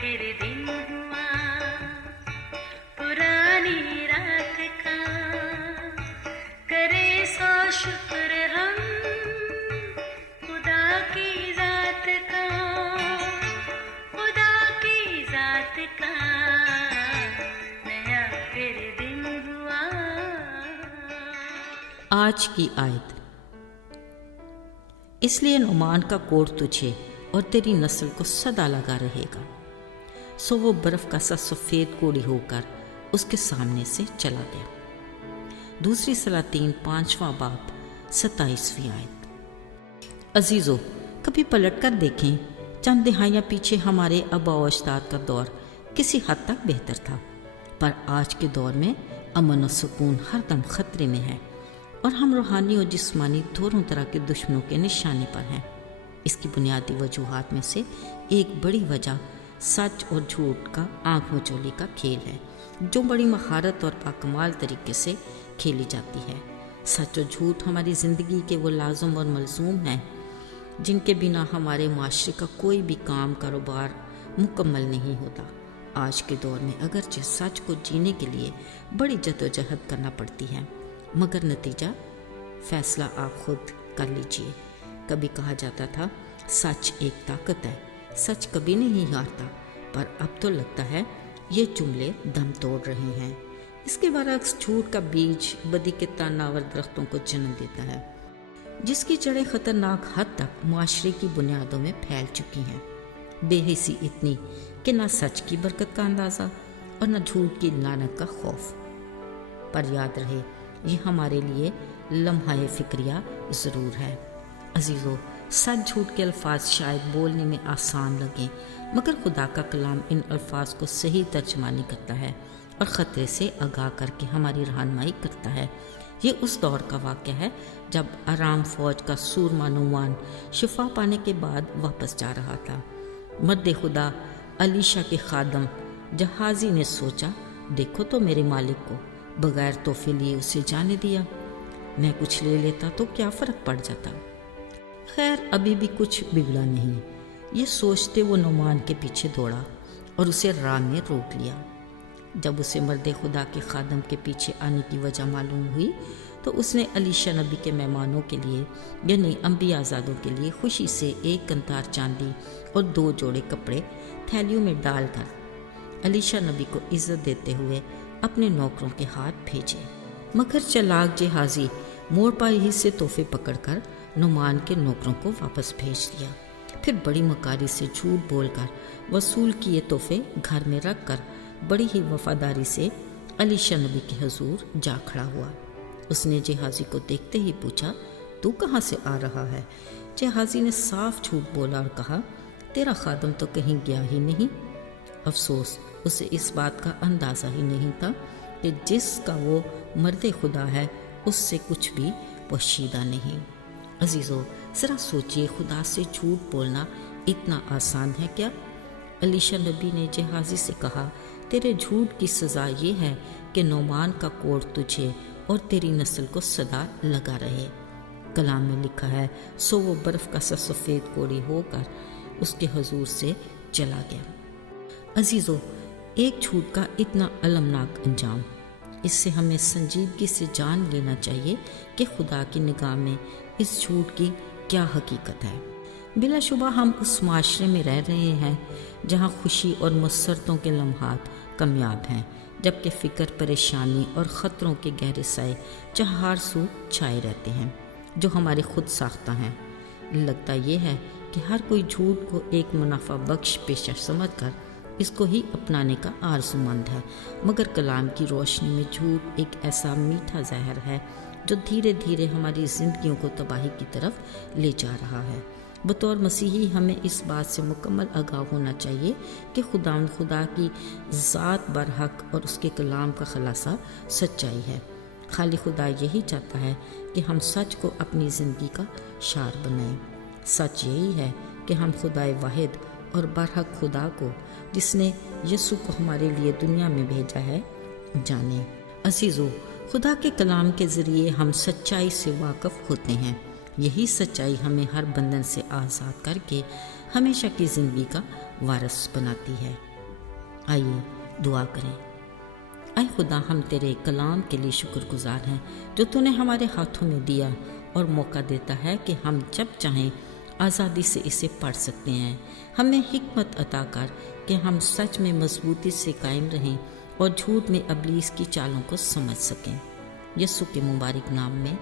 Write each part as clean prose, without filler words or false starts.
फिर दिन हुआ पुरानी रात का, करे सौ शुक्र हम खुदा की जात का, खुदा की जात का, नया फिर दिन हुआ। आज की आयत। इसलिए नुमान का कोढ़ तुझे और तेरी नस्ल को सदा लगा रहेगा। सो वो बर्फ का सा सफ़ेद कोढ़ी होकर उसके सामने से चला गया। दूसरी सलातीन 5वां बाब 27वीं आयत। अजीज़ों, कभी पलट कर देखें, चंद दिहाइयाँ पीछे हमारे आबा व अजदाद का दौर किसी हद तक बेहतर था, पर आज के दौर में अमन और सुकून हरदम ख़तरे में है और हम रूहानी और जिस्मानी दोनों तरह के दुश्मनों के निशाने पर हैं। इसकी बुनियादी वजूहात में से एक बड़ी वजह सच और झूठ का आँख मचोली का खेल है, जो बड़ी महारत और बाकमाल तरीके से खेली जाती है। सच और झूठ हमारी ज़िंदगी के वो लाज़िम और मलज़ूम हैं जिनके बिना हमारे माशरे का कोई भी काम कारोबार मुकम्मल नहीं होता। आज के दौर में अगरचे सच को जीने के लिए बड़ी जदोजहद करना पड़ती है, मगर नतीजा फ़ैसला आप खुद कर लीजिए। कभी कहा जाता था सच एक ताकत है, सच कभी नहीं हारता, पर अब तो लगता है ये जुमले दम तोड़ रहे हैं। इसके बरक्स झूठ का बीज बदी के तानावर दरख्तों को जन्म देता है, जिसकी जड़ें ख़तरनाक हद तक माशरे की बुनियादों में फैल चुकी हैं। बेहिसी इतनी कि ना सच की बरकत का अंदाज़ा और न झूठ की लानत का खौफ। पर याद रहे, ये हमारे लिए लम्हा फ़िक्रिया ज़रूर है। अजीज़ों, सच झूठ के अल्फाज शायद बोलने में आसान लगें, मगर खुदा का कलाम इन अल्फाज को सही तर्जमानी करता है और ख़तरे से आगाह करके हमारी रहनुमाई करता है। ये उस दौर का वाक़या है जब आराम फ़ौज का सूरमा नुमान शिफा पाने के बाद वापस जा रहा था। मर्द खुदा अलीशा के खादम जहाज़ी ने सोचा, देखो तो मेरे मालिक को बग़ैर तोहफ़े लिए उसे जाने दिया, मैं कुछ ले लेता तो क्या फ़र्क पड़ जाता। खैर, अभी भी कुछ बिगड़ा नहीं। ये सोचते वो नुमान के पीछे दौड़ा और उसे राह में रोक लिया। जब उसे मर्द खुदा के खादम के पीछे आने की वजह मालूम हुई तो उसने अलीशा नबी के मेहमानों के लिए यानी अंबिया आज़ादों के लिए खुशी से एक कंतार चांदी और 2 जोड़े कपड़े थैलियों में डालकर अलीशा नबी को इज़्ज़त देते हुए अपने नौकरों के हाथ भेजे। मगर चालाक जहाज़ी मोड़ पाई ही से तोहफे पकड़कर नुमान के नौकरों को वापस भेज दिया। फिर बड़ी मकारी से झूठ बोलकर वसूल किए तोहफे घर में रख कर बड़ी ही वफादारी से अलीशा नबी के हुजूर जा खड़ा हुआ। उसने जहाज़ी को देखते ही पूछा, तू कहाँ से आ रहा है? जहाज़ी ने साफ झूठ बोला और कहा, तेरा खादम तो कहीं गया ही नहीं। अफसोस, उसे इस बात का अंदाज़ा ही नहीं था कि जिसका वो मर्द खुदा है उससे कुछ भी पोशीदा नहीं। अजीज़ों, ज़रा सोचिए, खुदा से झूठ बोलना इतना आसान है क्या? अलीशा नबी ने जहाज़ी से कहा, तेरे झूठ की सज़ा ये है कि नुमान का कोढ़ तुझे और तेरी नस्ल को सदा लगा रहे। कलाम में लिखा है, सो वो बर्फ़ का सा सफ़ेद कोढ़ी होकर उसके हुजूर से चला गया। अजीज़ों, एक झूठ का इतना अलमनाक अंजाम, इससे हमें संजीदगी से जान लेना चाहिए कि खुदा की निगाह में इस झूठ की क्या हकीकत है। बिलाशुबा हम उस माशरे में रह रहे हैं जहाँ खुशी और मसरतों के लम्हात कामयाब हैं, जबकि फ़िक्र, परेशानी और ख़तरों के गहरे साए चार सू छाए रहते हैं जो हमारे खुद साख्ता हैं। लगता यह है कि हर कोई झूठ को एक मुनाफा बख्श पेशा समझकर इसको ही अपनाने का आरज़ूमंद है, मगर कलाम की रोशनी में झूठ एक ऐसा मीठा जहर है जो धीरे धीरे हमारी ज़िंदगियों को तबाही की तरफ ले जा रहा है। बतौर मसीही हमें इस बात से मुकम्मल आगाह होना चाहिए कि खुदा की ज़ात बरहक और उसके कलाम का खुलासा सच्चाई है। खाली खुदा यही चाहता है कि हम सच को अपनी ज़िंदगी का शार बनाएं। सच यही है कि हम खुदाए वाहिद और बरहक खुदा को, जिसने यसु को हमारे लिए दुनिया में भेजा है, जाने। अजीज़ों, खुदा के कलाम के ज़रिए हम सच्चाई से वाक़फ़ होते हैं। यही सच्चाई हमें हर बंधन से आज़ाद करके हमेशा की ज़िंदगी का वारिस बनाती है। آئیے دعا کریں۔ اے خدا، ہم تیرے کلام کے لیے شکر گزار ہیں جو تو نے ہمارے ہاتھوں میں دیا اور موقع دیتا ہے کہ ہم جب چاہیں آزادی سے اسے پڑھ سکتے ہیں۔ ہمیں حکمت عطا کر کہ ہم سچ میں مضبوطی سے قائم رہیں اور جھوٹ میں ابلیس کی چالوں کو سمجھ سکیں۔ یسوع کے مبارک نام میں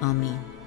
آمین۔